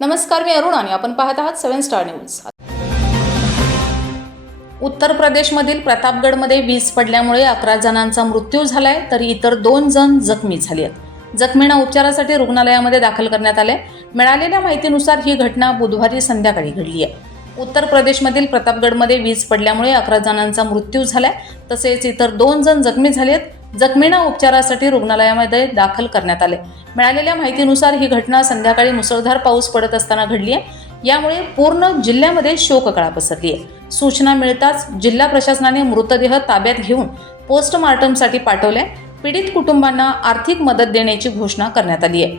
नमस्कार मी अरुण आणि आपण पाहत आहात सेव्हन स्टार न्यूज. उत्तर प्रदेशमधील प्रतापगडमध्ये वीज पडल्यामुळे अकरा जणांचा मृत्यू झालाय तर इतर दोन जण जखमी झाले आहेत. जखमींना उपचारासाठी रुग्णालयामध्ये दाखल करण्यात आले मिळालेल्या माहितीनुसार ही घटना बुधवारी संध्याकाळी घडली आहे. उत्तर प्रदेशमधील प्रतापगडमध्ये वीज पडल्यामुळे अकरा जणांचा मृत्यू झालाय तसेच इतर दोन जण जखमी झाले आहेत जखमींना उपचारासाठी रुग्णालयामध्ये दाखल करण्यात आले. मिळालेल्या माहितीनुसार ही घटना संध्याकाळी मुसळधार पाऊस पडत असताना घडली आहे. यामुळे पूर्ण जिल्ह्यामध्ये शोककळा पसरली आहे. सूचना मिळताच जिल्हा प्रशासनाने मृतदेह ताब्यात घेऊन पोस्टमार्टमसाठी पाठवले. पीडित कुटुंबांना आर्थिक मदत देण्याची घोषणा करण्यात आली आहे.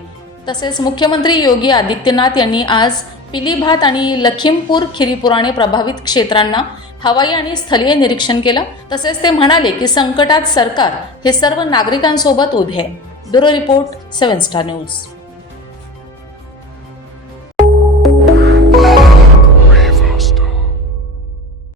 तसेच मुख्यमंत्री योगी आदित्यनाथ यांनी आज पिलीभात आणि लखीमपूर खिरीपुराणे प्रभावित क्षेत्रांना हवाई आणि स्थलीय निरीक्षण केलं. तसेच ते म्हणाले की संकटात सरकार हे सर्व नागरिकांसोबत उभे आहे. Bureau report seven star news.